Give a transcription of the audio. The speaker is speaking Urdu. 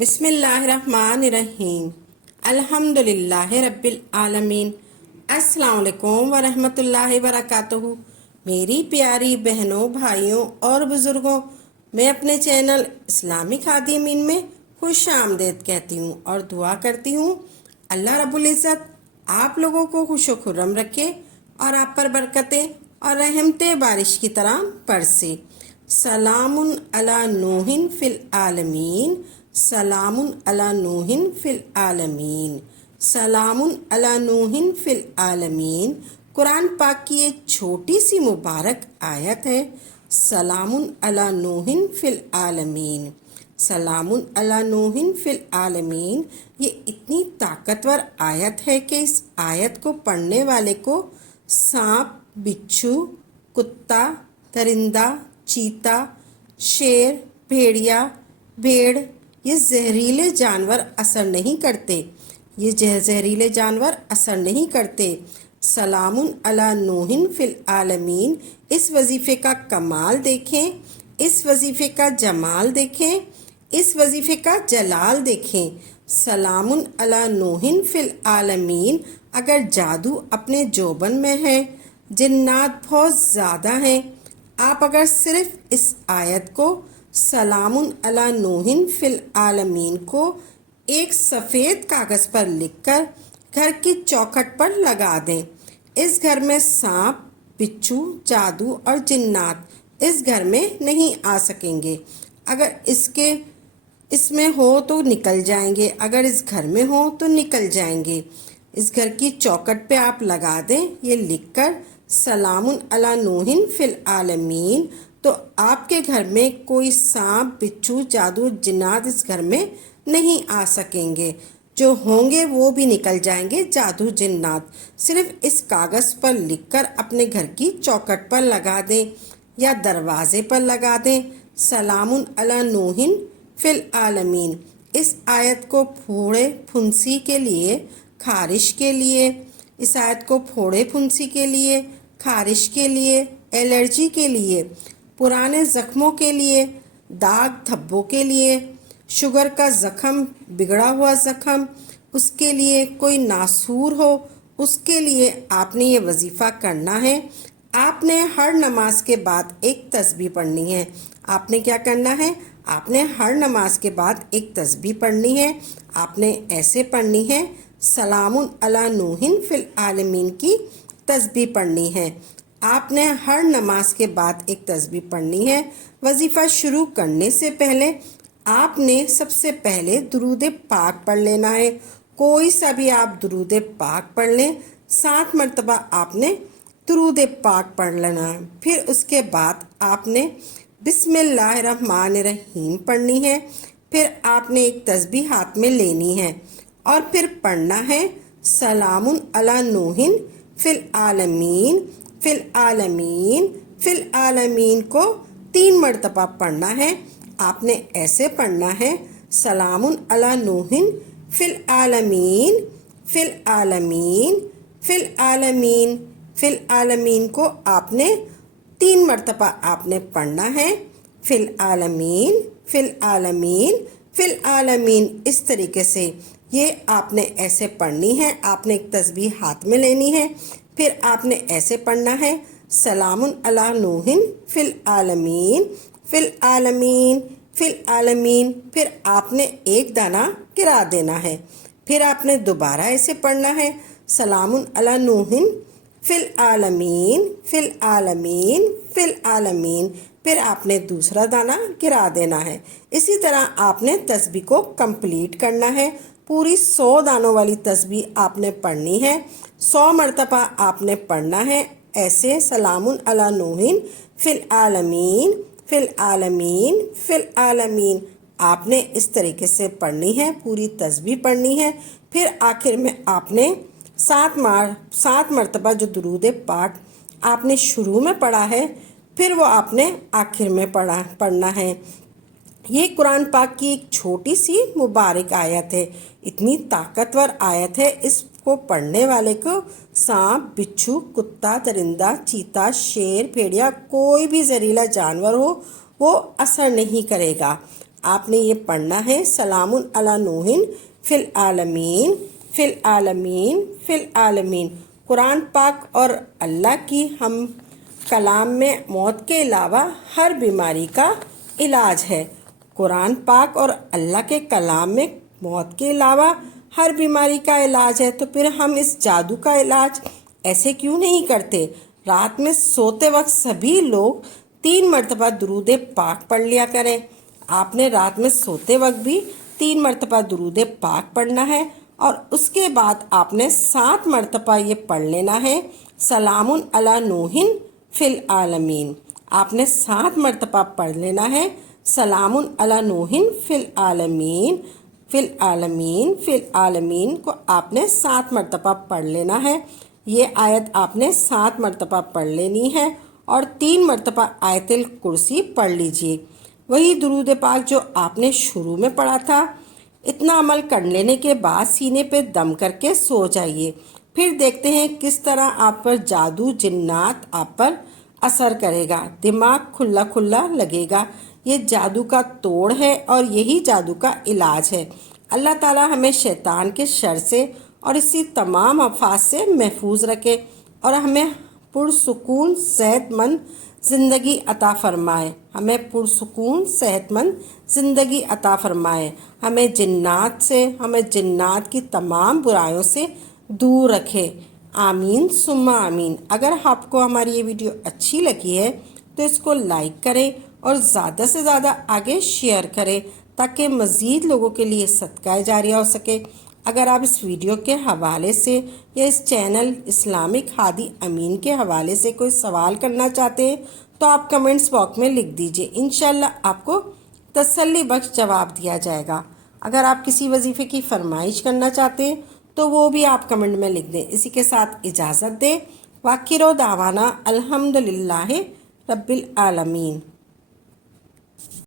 بسم اللہ الرحمن الرحیم الحمدللہ رب العالمین۔ السلام علیکم ورحمۃ اللہ وبرکاتہ۔ میری پیاری بہنوں، بھائیوں اور بزرگوں، میں اپنے چینل اسلامک خادمین میں خوش آمدید کہتی ہوں اور دعا کرتی ہوں اللہ رب العزت آپ لوگوں کو خوش و خرم رکھے اور آپ پر برکتیں اور رحمتیں بارش کی طرح برسے۔ سلام علی نوح فی العالمین، سلام علی نوح فی العالمین، سلام علی نوح فی العالمین۔ قرآن پاک کی ایک چھوٹی سی مبارک آیت ہے، سلام علی نوح فی العالمین، سلام علی نوح فی العالمین۔ یہ اتنی طاقتور آیت ہے کہ اس آیت کو پڑھنے والے کو سانپ، بچھو، کتا، درندہ، چیتا، شیر، بھیڑیا، بھیڑ، یہ زہریلے جانور اثر نہیں کرتے، زہریلے جانور اثر نہیں کرتے۔ سلام علی نوح فی العالمین، اس وظیفے کا کمال دیکھیں، اس وظیفے کا جمال دیکھیں، اس وظیفے کا جلال دیکھیں۔ سلام علی نوح فی العالمین۔ اگر جادو اپنے جوبن میں ہے، جنات بہت زیادہ ہیں، آپ اگر صرف اس آیت کو سلام علی نوح فی العالمین کو ایک سفید کاغذ پر لکھ کر گھر کی چوکھٹ پر لگا دیں، اس گھر میں سانپ، بچھو، جادو اور جنات اس گھر میں نہیں آ سکیں گے۔ اگر اس میں ہو تو نکل جائیں گے، اگر اس گھر میں ہو تو نکل جائیں گے۔ اس گھر کی چوکھٹ پہ آپ لگا دیں یہ لکھ کر سلام علی نوح فی العالمین، تو آپ کے گھر میں کوئی سانپ، بچھو، جادو، جنات اس گھر میں نہیں آ سکیں گے۔ جو ہوں گے وہ بھی نکل جائیں گے، جادو، جنات۔ صرف اس کاغذ پر لکھ کر اپنے گھر کی چوکھٹ پر لگا دیں یا دروازے پر لگا دیں، سلام علی نوح فی العالمین۔ اس آیت کو پھوڑے پھنسی کے لیے، خارش کے لیے، اس آیت کو پھوڑے پھنسی کے لیے، خارش کے لیے، الرجی کے لیے، پرانے زخموں کے لیے، داغ دھبوں کے لیے، شوگر کا زخم، بگڑا ہوا زخم، اس کے لیے، کوئی ناسور ہو اس کے لیے آپ نے یہ وظیفہ کرنا ہے۔ آپ نے ہر نماز کے بعد ایک تسبیح پڑھنی ہے۔ آپ نے کیا کرنا ہے؟ آپ نے ہر نماز کے بعد ایک تسبیح پڑھنی ہے۔ آپ نے ایسے پڑھنی ہے، سلام علی نوح فی العالمین کی تسبیح پڑھنی ہے۔ آپ نے ہر نماز کے بعد ایک تسبیح پڑھنی ہے۔ وظیفہ شروع کرنے سے پہلے آپ نے سب سے پہلے درود پاک پڑھ لینا ہے۔ کوئی سا بھی آپ درود پاک پڑھ لیں، 7 مرتبہ آپ نے درود پاک پڑھ لینا ہے۔ پھر اس کے بعد آپ نے بسم اللہ الرحمن الرحیم پڑھنی ہے۔ پھر آپ نے ایک تسبیح ہاتھ میں لینی ہے اور پھر پڑھنا ہے سلام علی نوح فی العالمین، فی العالمین، فی العالمین کو 3 مرتبہ پڑھنا ہے۔ آپ نے ایسے پڑھنا ہے، سلام علی نوح فی العالمین، فی العالمین، فی العالمین، فی العالمین کو آپ نے 3 مرتبہ آپ نے پڑھنا ہے، فی العالمین، فی العالمین، فی العالمین۔ اس طریقے سے یہ آپ نے ایسے پڑھنی ہے۔ آپ نے ایک تسبیح ہاتھ میں لینی ہے، پھر آپ نے ایسے پڑھنا ہے، سلام علی نوح فی العالمین، فی العالمین، فی العالمین۔ پھر آپ نے ایک دانہ گرا دینا ہے، پھر آپ نے دوبارہ ایسے پڑھنا ہے، سلام علی نوح فی العالمین، فی العالمین، فی العالمین۔ پھر آپ نے دوسرا دانہ گرا دینا ہے۔ اسی طرح آپ نے تسبیح کو کمپلیٹ کرنا ہے۔ پوری 100 دانوں والی تسبیح آپ نے پڑھنی ہے، 100 مرتبہ آپ نے پڑھنا ہے ایسے، سلام علی نوح فی العالمین، فی العالمین، فی العالمین۔ آپ نے اس طریقے سے پڑھنی ہے، پوری تسبیح پڑھنی ہے۔ پھر آخر میں آپ نے 7 مرتبہ جو درود پاک آپ نے شروع میں پڑھا ہے، پھر وہ آپ نے آخر میں پڑھنا ہے۔ یہ قرآن پاک کی ایک چھوٹی سی مبارک آیت ہے، اتنی طاقتور آیت ہے، اس کو پڑھنے والے کو سانپ، بچھو، کتا، درندہ، چیتا، شیر، بھیڑیا، کوئی بھی زہریلا جانور ہو وہ اثر نہیں کرے گا۔ آپ نے یہ پڑھنا ہے سلام علی نوح فی العالمین فی العالمین فی العالمین۔ قرآن پاک اور اللہ کی ہم کلام میں موت کے علاوہ ہر بیماری کا علاج ہے۔ قرآن پاک اور اللہ کے کلام میں موت کے علاوہ ہر بیماری کا علاج ہے، تو پھر ہم اس جادو کا علاج ایسے کیوں نہیں کرتے؟ رات میں سوتے وقت سبھی لوگ 3 مرتبہ درود پاک پڑھ لیا کریں۔ آپ نے رات میں سوتے وقت بھی 3 مرتبہ درود پاک پڑھنا ہے، اور اس کے بعد آپ نے 7 مرتبہ یہ پڑھ لینا ہے سلام علی نوح فی العالمین۔ آپ نے 7 مرتبہ پڑھ لینا ہے سلام علی نوح فی العالمین فی العالمین فی العالمین کو آپ نے 7 مرتبہ پڑھ لینا ہے۔ یہ آیت آپ نے 7 مرتبہ پڑھ لینی ہے، اور 3 مرتبہ آیت الکرسی پڑھ لیجئے۔ وہی درود پاک جو آپ نے شروع میں پڑھا تھا۔ اتنا عمل کر لینے کے بعد سینے پہ دم کر کے سو جائیے، پھر دیکھتے ہیں کس طرح آپ پر جادو جنات آپ پر اثر کرے گا۔ دماغ کھلا کھلا لگے گا۔ یہ جادو کا توڑ ہے اور یہی جادو کا علاج ہے۔ اللہ تعالی ہمیں شیطان کے شر سے اور اسی تمام آفات سے محفوظ رکھے، اور ہمیں پرسکون صحت مند زندگی عطا فرمائے۔ ہمیں پرسکون صحت مند زندگی عطا فرمائے۔ ہمیں جنات سے، ہمیں جنات کی تمام برائیوں سے دور رکھے۔ آمین ثم آمین۔ اگر آپ کو ہماری یہ ویڈیو اچھی لگی ہے تو اس کو لائک کریں اور زیادہ سے زیادہ آگے شیئر کریں، تاکہ مزید لوگوں کے لیے صدقہ جاریہ ہو سکے۔ اگر آپ اس ویڈیو کے حوالے سے یا اس چینل اسلامک ہادی امین کے حوالے سے کوئی سوال کرنا چاہتے ہیں تو آپ کمنٹس باکس میں لکھ دیجئے، انشاءاللہ آپ کو تسلی بخش جواب دیا جائے گا۔ اگر آپ کسی وظیفے کی فرمائش کرنا چاہتے ہیں تو وہ بھی آپ کمنٹ میں لکھ دیں۔ اسی کے ساتھ اجازت دیں۔ وآخر دعوانا الحمدللہ رب العالمین۔